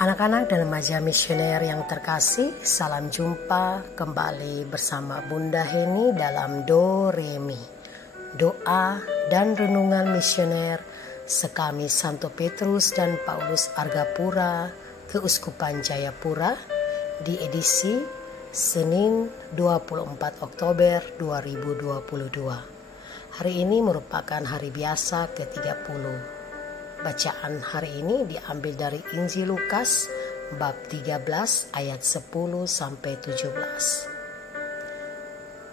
Anak-anak dan remaja misioner yang terkasih, salam jumpa kembali bersama Bunda Heni dalam Do Re Mi, doa dan renungan misioner sekami Santo Petrus dan Paulus Argapura, Keuskupan Jayapura, di edisi Senin 24 Oktober 2022. Hari ini merupakan hari biasa ke-30. Bacaan hari ini diambil dari Injil Lukas bab 13 ayat 10 sampai 17.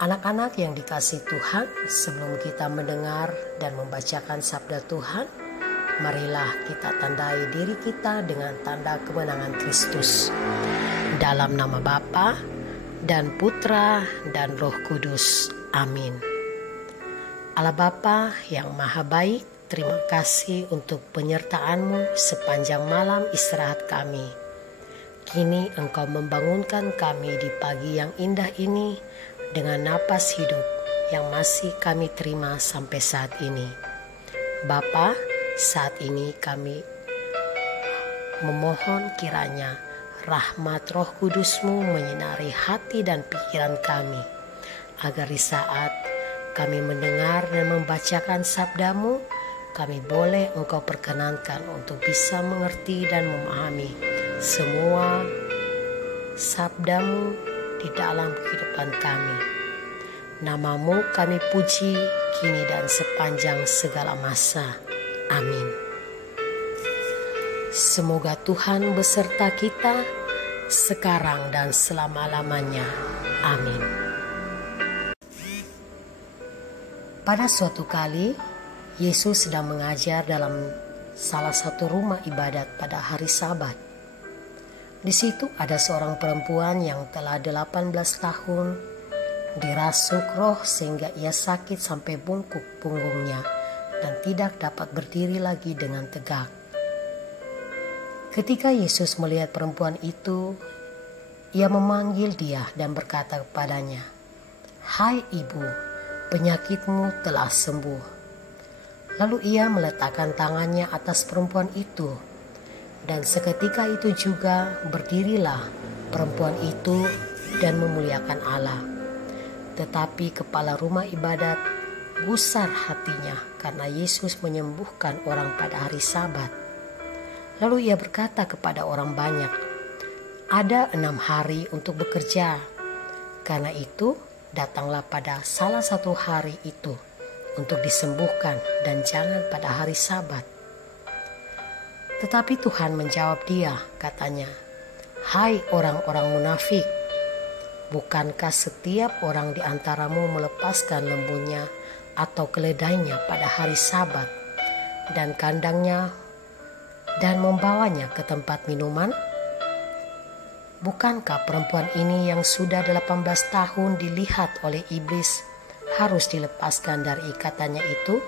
Anak-anak yang dikasihi Tuhan, sebelum kita mendengar dan membacakan sabda Tuhan, marilah kita tandai diri kita dengan tanda kemenangan Kristus. Dalam nama Bapa dan Putra dan Roh Kudus. Amin. Allah Bapa yang Maha Baik, terima kasih untuk penyertaan-Mu sepanjang malam istirahat kami. Kini Engkau membangunkan kami di pagi yang indah ini dengan napas hidup yang masih kami terima sampai saat ini. Bapa, saat ini kami memohon kiranya rahmat Roh Kudus-Mu menyinari hati dan pikiran kami, agar di saat kami mendengar dan membacakan sabda-Mu, kami boleh Engkau perkenankan untuk bisa mengerti dan memahami semua sabda-Mu di dalam kehidupan kami. Nama-Mu kami puji kini dan sepanjang segala masa. Amin. Semoga Tuhan beserta kita sekarang dan selama-lamanya. Amin. Pada suatu kali, Yesus sedang mengajar dalam salah satu rumah ibadat pada hari Sabat. Di situ ada seorang perempuan yang telah 18 tahun dirasuk roh sehingga ia sakit sampai bungkuk punggungnya dan tidak dapat berdiri lagi dengan tegak. Ketika Yesus melihat perempuan itu, ia memanggil dia dan berkata kepadanya, "Hai ibu, penyakitmu telah sembuh." Lalu ia meletakkan tangannya atas perempuan itu, dan seketika itu juga berdirilah perempuan itu dan memuliakan Allah. Tetapi kepala rumah ibadat gusar hatinya karena Yesus menyembuhkan orang pada hari Sabat. Lalu ia berkata kepada orang banyak, "Ada 6 hari untuk bekerja, karena itu datanglah pada salah satu hari itu untuk disembuhkan dan jangan pada hari Sabat." Tetapi Tuhan menjawab dia, katanya, "Hai orang-orang munafik, bukankah setiap orang di antaramu melepaskan lembunya atau keledainya pada hari Sabat dan kandangnya dan membawanya ke tempat minuman? Bukankah perempuan ini yang sudah 18 tahun dilihat oleh iblis harus dilepaskan dari ikatannya itu,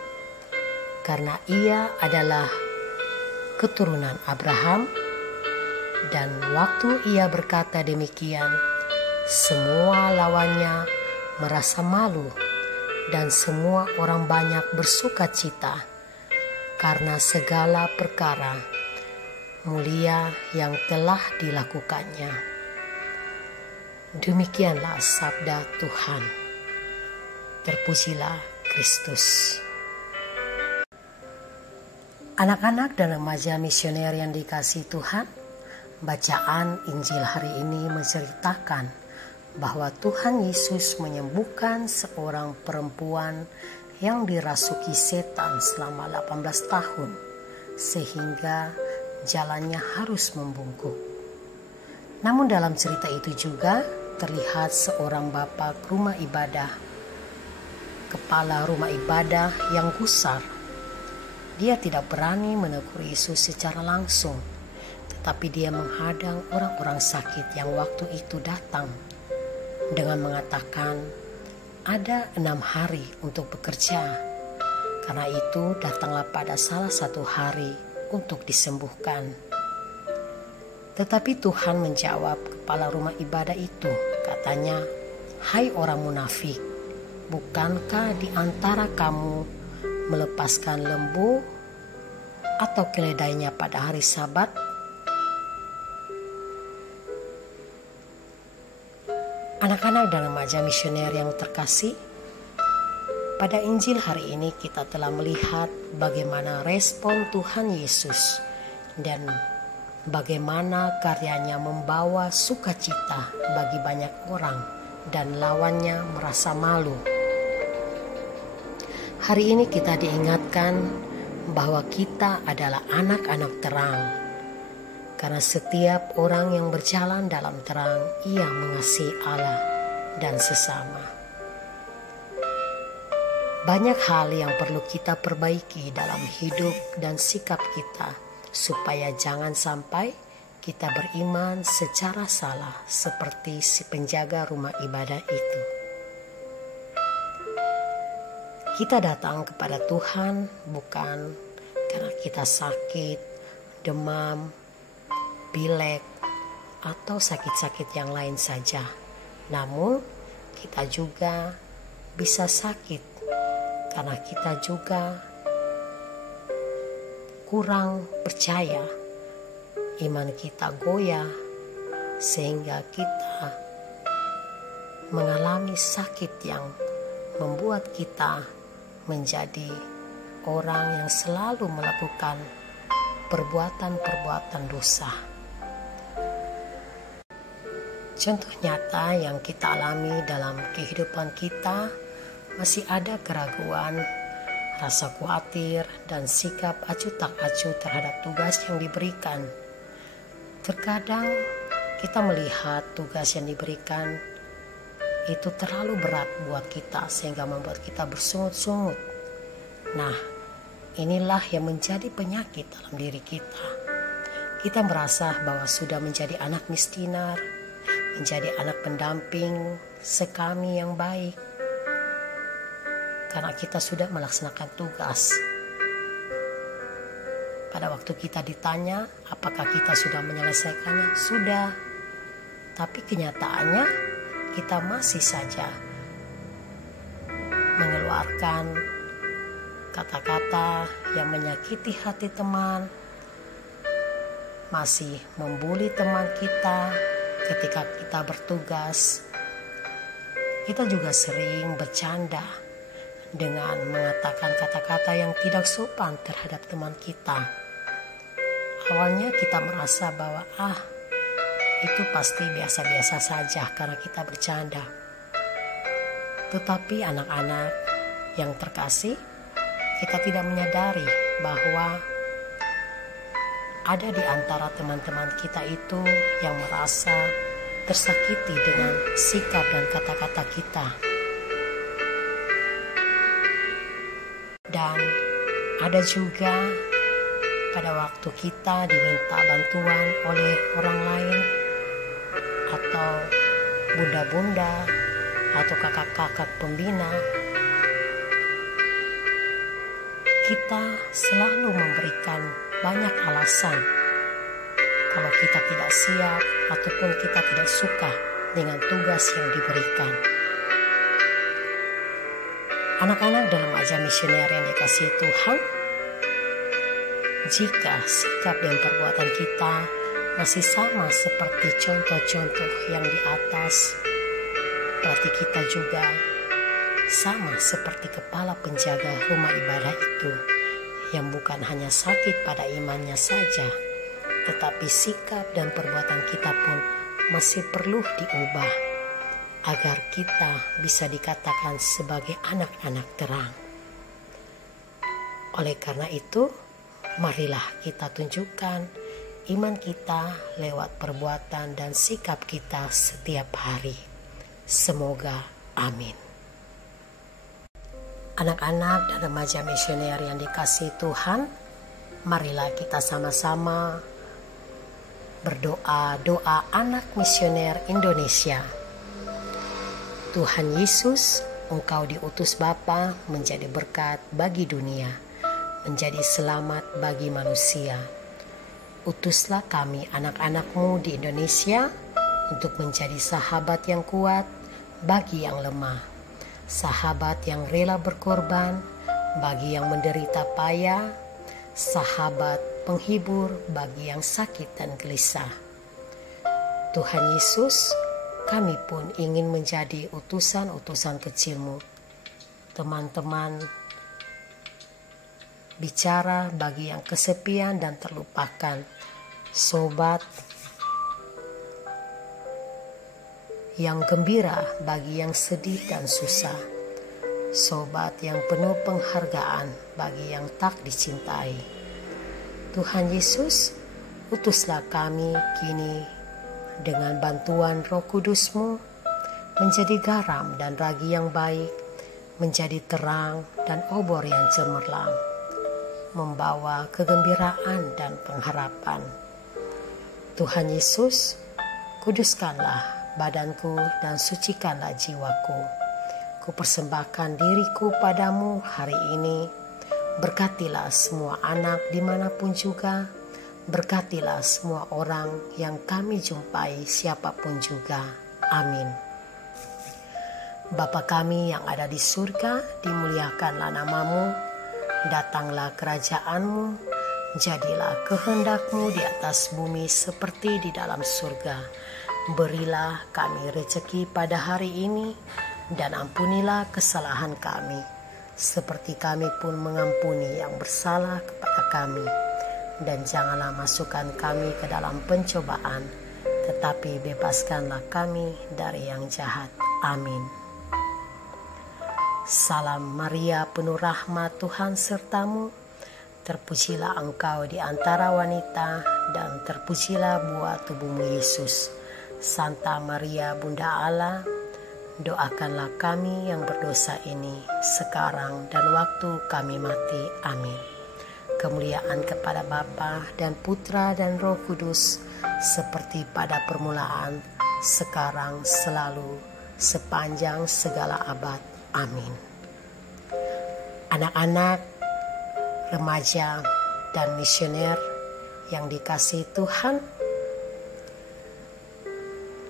karena ia adalah keturunan Abraham?" Dan waktu ia berkata demikian, semua lawannya merasa malu dan semua orang banyak bersuka cita karena segala perkara mulia yang telah dilakukannya. Demikianlah sabda Tuhan. Terpujilah Kristus. Anak-anak dan remaja misioner yang dikasihi Tuhan, bacaan Injil hari ini menceritakan bahwa Tuhan Yesus menyembuhkan seorang perempuan yang dirasuki setan selama 18 tahun, sehingga jalannya harus membungkuk. Namun dalam cerita itu juga terlihat seorang bapak rumah ibadah, kepala rumah ibadah yang gusar. Dia tidak berani menegur Yesus secara langsung, tetapi dia menghadang orang-orang sakit yang waktu itu datang dengan mengatakan, "Ada 6 hari untuk bekerja, karena itu datanglah pada salah satu hari untuk disembuhkan." Tetapi Tuhan menjawab kepala rumah ibadah itu, katanya, "Hai orang munafik, bukankah di antara kamu melepaskan lembu atau keledainya pada hari Sabat Anak-anak dan remaja misioner yang terkasih, pada Injil hari ini kita telah melihat bagaimana respon Tuhan Yesus dan bagaimana karyanya membawa sukacita bagi banyak orang dan lawannya merasa malu. Hari ini kita diingatkan bahwa kita adalah anak-anak terang. Karena setiap orang yang berjalan dalam terang, ia mengasihi Allah dan sesama. Banyak hal yang perlu kita perbaiki dalam hidup dan sikap kita, supaya jangan sampai kita beriman secara salah seperti si penjaga rumah ibadah itu. Kita datang kepada Tuhan bukan karena kita sakit, demam, pilek, atau sakit-sakit yang lain saja. Namun kita juga bisa sakit karena kita juga kurang percaya, iman kita goyah sehingga kita mengalami sakit yang membuat kita menjadi orang yang selalu melakukan perbuatan-perbuatan dosa. Contoh nyata yang kita alami dalam kehidupan kita, masih ada keraguan, rasa khawatir, dan sikap acuh tak acuh terhadap tugas yang diberikan. Terkadang kita melihat tugas yang diberikan itu terlalu berat buat kita sehingga membuat kita bersungut-sungut. Nah, inilah yang menjadi penyakit dalam diri kita. Kita merasa bahwa sudah menjadi anak miskinar, menjadi anak pendamping sekami yang baik, karena kita sudah melaksanakan tugas. Pada waktu kita ditanya apakah kita sudah menyelesaikannya, sudah. Tapi kenyataannya kita masih saja mengeluarkan kata-kata yang menyakiti hati teman, masih membuli teman kita ketika kita bertugas. Kita juga sering bercanda dengan mengatakan kata-kata yang tidak sopan terhadap teman kita. Awalnya kita merasa bahwa itu pasti biasa-biasa saja karena kita bercanda. Tetapi anak-anak yang terkasih, kita tidak menyadari bahwa ada di antara teman-teman kita itu yang merasa tersakiti dengan sikap dan kata-kata kita. Dan ada juga pada waktu kita diminta bantuan oleh orang lain atau bunda-bunda atau kakak-kakak pembina, kita selalu memberikan banyak alasan kalau kita tidak siap ataupun kita tidak suka dengan tugas yang diberikan. Anak-anak dan remaja misioner yang dikasihi Tuhan, jika sikap dan perbuatan kita masih sama seperti contoh-contoh yang di atas, berarti kita juga sama seperti kepala penjaga rumah ibadah itu, yang bukan hanya sakit pada imannya saja, tetapi sikap dan perbuatan kita pun masih perlu diubah agar kita bisa dikatakan sebagai anak-anak terang. Oleh karena itu, marilah kita tunjukkan iman kita lewat perbuatan dan sikap kita setiap hari. Semoga amin. Anak-anak dan remaja misioner yang dikasihi Tuhan, marilah kita sama-sama berdoa doa anak misioner Indonesia. Tuhan Yesus, Engkau diutus Bapa menjadi berkat bagi dunia, menjadi selamat bagi manusia. Utuslah kami anak-anak-Mu di Indonesia untuk menjadi sahabat yang kuat bagi yang lemah, sahabat yang rela berkorban bagi yang menderita payah, sahabat penghibur bagi yang sakit dan gelisah. Tuhan Yesus, kami pun ingin menjadi utusan-utusan kecil-Mu. Teman-teman bicara bagi yang kesepian dan terlupakan, sobat yang gembira bagi yang sedih dan susah, sobat yang penuh penghargaan bagi yang tak dicintai. Tuhan Yesus, utuslah kami kini dengan bantuan Roh Kudus-Mu menjadi garam dan ragi yang baik, menjadi terang dan obor yang cemerlang, membawa kegembiraan dan pengharapan. Tuhan Yesus, kuduskanlah badanku dan sucikanlah jiwaku. Kupersembahkan diriku padamu hari ini. Berkatilah semua anak dimanapun juga. Berkatilah semua orang yang kami jumpai siapapun juga. Amin. Bapa kami yang ada di surga, dimuliakanlah namamu. Datanglah kerajaan-Mu, jadilah kehendak-Mu di atas bumi seperti di dalam surga. Berilah kami rezeki pada hari ini, dan ampunilah kesalahan kami, seperti kami pun mengampuni yang bersalah kepada kami. Dan janganlah masukkan kami ke dalam pencobaan, tetapi bebaskanlah kami dari yang jahat. Amin. Salam Maria, penuh rahmat, Tuhan sertamu. Terpujilah engkau di antara wanita, dan terpujilah buah tubuhmu Yesus. Santa Maria, Bunda Allah, doakanlah kami yang berdosa ini, sekarang dan waktu kami mati. Amin. Kemuliaan kepada Bapa dan Putra dan Roh Kudus, seperti pada permulaan, sekarang, selalu, sepanjang segala abad. Amin. Anak-anak, remaja, dan misioner yang dikasihi Tuhan,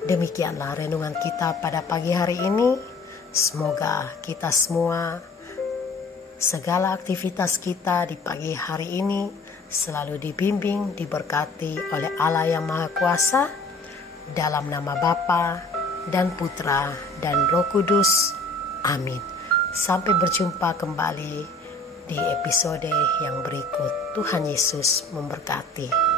demikianlah renungan kita pada pagi hari ini. Semoga kita semua, segala aktivitas kita di pagi hari ini selalu dibimbing, diberkati oleh Allah yang Maha Kuasa, dalam nama Bapa dan Putra dan Roh Kudus. Amin. Sampai berjumpa kembali di episode yang berikut. Tuhan Yesus memberkati.